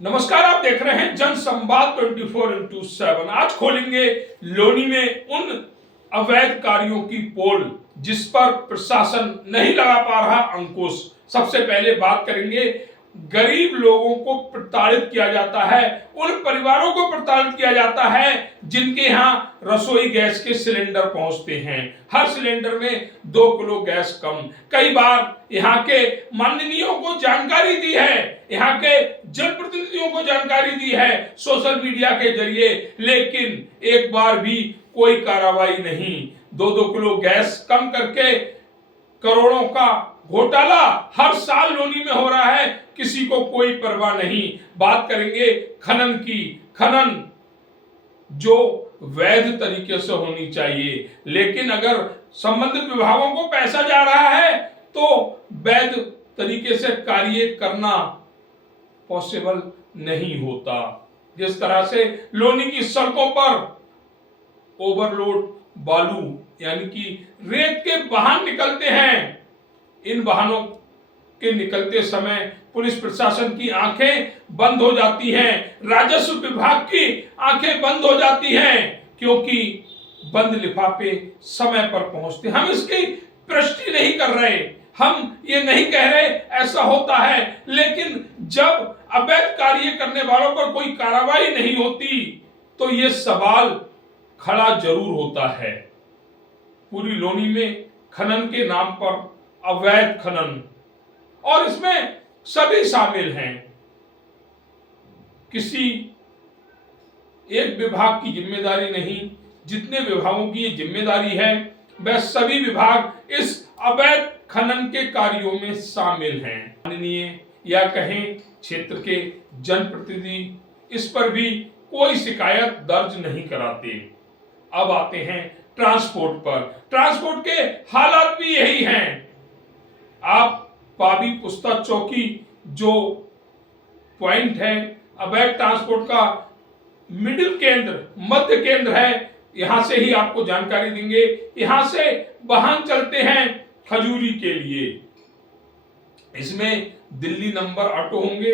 नमस्कार, आप देख रहे हैं जन संवाद 24x7। आज खोलेंगे लोनी में उन अवैध कार्यों की पोल जिस पर प्रशासन नहीं लगा पा रहा अंकुश। सबसे पहले बात करेंगे, गरीब लोगों को प्रताड़ित किया जाता है, उन परिवारों को प्रताड़ित किया जाता है जिनके यहाँ रसोई गैस के सिलेंडर पहुंचते हैं। हर सिलेंडर में 2 किलो गैस कम। कई बार यहाँ के माननीयों को जानकारी दी है, यहाँ के जनप्रतिनिधियों को जानकारी दी है सोशल मीडिया के जरिए, लेकिन एक बार भी कोई कार्रवाई नहीं। 2-2 किलो गैस कम करके करोड़ों का घोटाला हर साल लोनी में हो रहा है, किसी को कोई परवाह नहीं। बात करेंगे खनन की। खनन जो वैध तरीके से होनी चाहिए, लेकिन अगर संबंधित विभागों को पैसा जा रहा है तो वैध तरीके से कार्य करना पॉसिबल नहीं होता। जिस तरह से लोनी की सड़कों पर ओवरलोड बालू यानी कि रेत के वाहन निकलते हैं, इन वाहनों के निकलते समय पुलिस प्रशासन की आंखें बंद हो जाती हैं, राजस्व विभाग की आंखें बंद हो जाती हैं, क्योंकि बंद लिफाफे समय पर पहुंचते। हम इसकी पुष्टि नहीं कर रहे, हम ये नहीं कह रहे ऐसा होता है, लेकिन जब अवैध कार्य करने वालों पर कोई कार्रवाई नहीं होती तो ये सवाल खड़ा जरूर होता है। पूरी लोनी में खनन के नाम पर अवैध खनन, और इसमें सभी शामिल हैं। किसी एक विभाग की जिम्मेदारी नहीं, जितने विभागों की ये जिम्मेदारी है वह सभी विभाग इस अवैध खनन के कार्यों में शामिल हैं। माननीय या कहें क्षेत्र के जनप्रतिनिधि इस पर भी कोई शिकायत दर्ज नहीं कराते। अब आते हैं ट्रांसपोर्ट पर। ट्रांसपोर्ट के हालात भी यही हैं। आप पाबी पुस्ता चौकी जो पॉइंट है अवैध ट्रांसपोर्ट का मिडिल केंद्र, मध्य केंद्र है, यहां से ही आपको जानकारी देंगे। यहां से वाहन चलते हैं खजूरी के लिए। इसमें दिल्ली नंबर ऑटो होंगे,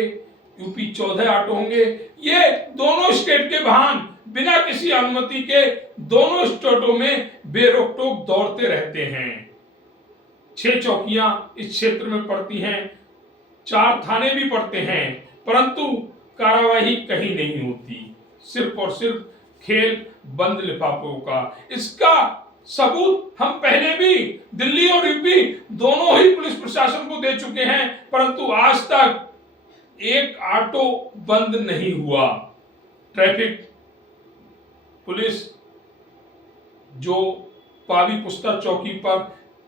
यूपी 14 ऑटो होंगे। ये दोनों स्टेट के वाहन बिना किसी अनुमति के दोनों स्टेटों में बेरोक टोक दौड़ते रहते हैं। 6 चौकियां इस क्षेत्र में पड़ती हैं, 4 थाने भी पड़ते हैं, परंतु कार्रवाई कहीं नहीं होती। सिर्फ और सिर्फ खेल बंद लिफाफों का। इसका सबूत हम पहले भी दिल्ली और यूपी दोनों ही पुलिस प्रशासन को दे चुके हैं, परंतु आज तक एक ऑटो बंद नहीं हुआ। ट्रैफिक पुलिस जो पावी पुस्ता चौकी पर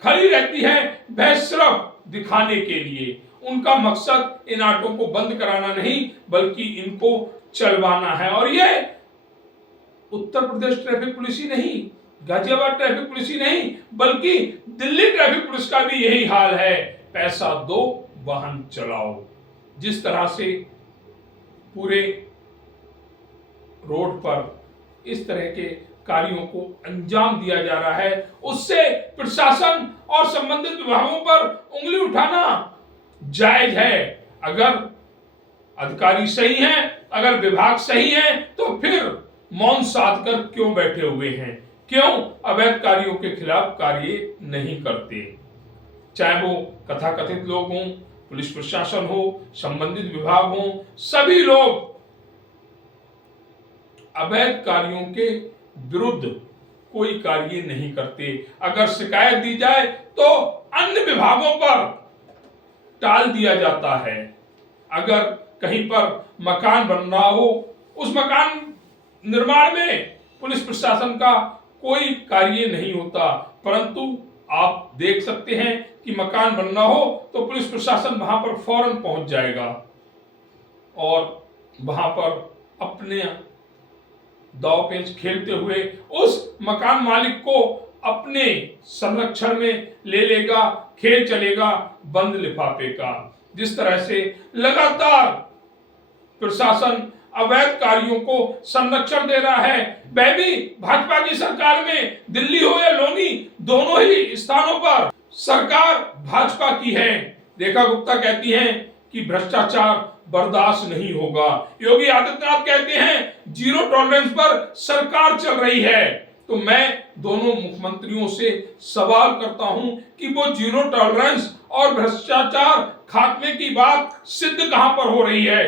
खड़ी रहती है वह सिर्फ दिखाने के लिए, उनका मकसद इन ऑटो को बंद कराना नहीं बल्कि इनको चलवाना है। और ये उत्तर प्रदेश ट्रैफिक पुलिस ही नहीं, गाजियाबाद ट्रैफिक पुलिस ही नहीं, बल्कि दिल्ली ट्रैफिक पुलिस का भी यही हाल है। पैसा दो, वाहन चलाओ। जिस तरह से पूरे रोड पर इस तरह के कार्यों को अंजाम दिया जा रहा है, उससे प्रशासन और संबंधित विभागों पर उंगली उठाना जायज है। अगर अधिकारी सही हैं, अगर विभाग सही है, तो फिर मौन साध कर क्यों बैठे हुए हैं? क्यों अवैध कार्यों के खिलाफ कार्य नहीं करते? चाहे वो कथाकथित लोग हों, पुलिस प्रशासन हो, संबंधित विभाग हो, सभी लोग अवैध कार्यों के विरुद्ध कोई कार्य नहीं करते। अगर शिकायत दी जाए तो अन्य विभागों पर टाल दिया जाता है। अगर कहीं पर मकान बन रहा हो, उस मकान निर्माण में पुलिस प्रशासन का कोई कार्य नहीं होता, परंतु आप देख सकते हैं कि मकान बन रहा हो तो पुलिस प्रशासन वहां पर फौरन पहुंच जाएगा और वहां पर अपने दाव पेच खेलते हुए उस मकान मालिक को अपने संरक्षण में ले लेगा। खेल चलेगा बंद लिफाफे का। जिस तरह से लगातार प्रशासन अवैध कार्यों को संरक्षण दे रहा है, वह भी भाजपा की सरकार में दिल्ली हो या लोनी, दोनों ही स्थानों पर सरकार भाजपा की है। रेखा गुप्ता कहती हैं कि भ्रष्टाचार बर्दाश्त नहीं होगा। योगी आदित्यनाथ कहते हैं जीरो टॉलरेंस पर सरकार चल रही है। तो मैं दोनों मुख्यमंत्रियों से सवाल करता हूं कि वो जीरो टॉलरेंस और भ्रष्टाचार खात्मे की बात सिद्ध कहां पर हो रही है?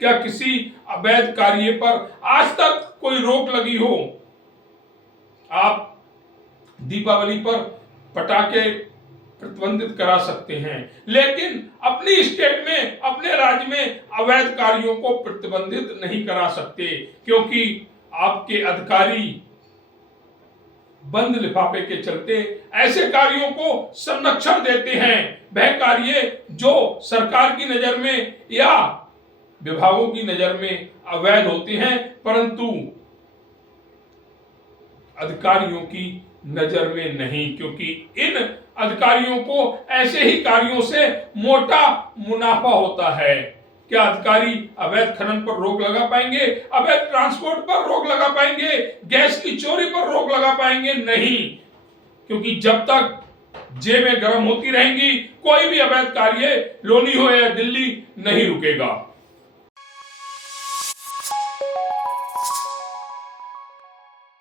क्या किसी अवैध कार्य पर आज तक कोई रोक लगी हो? आप दीपावली पर पटाखे प्रतिबंधित करा सकते हैं, लेकिन अपनी स्टेट में, अपने राज्य में अवैध कार्यों को प्रतिबंधित नहीं करा सकते, क्योंकि आपके अधिकारी बंद लिफाफे के चलते ऐसे कार्यों को संरक्षण देते हैं। वह कार्य जो सरकार की नजर में या विभागों की नजर में अवैध होते हैं, परंतु अधिकारियों की नजर में नहीं, क्योंकि इन अधिकारियों को ऐसे ही कार्यों से मोटा मुनाफा होता है। क्या अधिकारी अवैध खनन पर रोक लगा पाएंगे? अवैध ट्रांसपोर्ट पर रोक लगा पाएंगे? गैस की चोरी पर रोक लगा पाएंगे? नहीं, क्योंकि जब तक जेबें गर्म होती रहेंगी कोई भी अवैध कार्य लोनी हो या दिल्ली नहीं रुकेगा।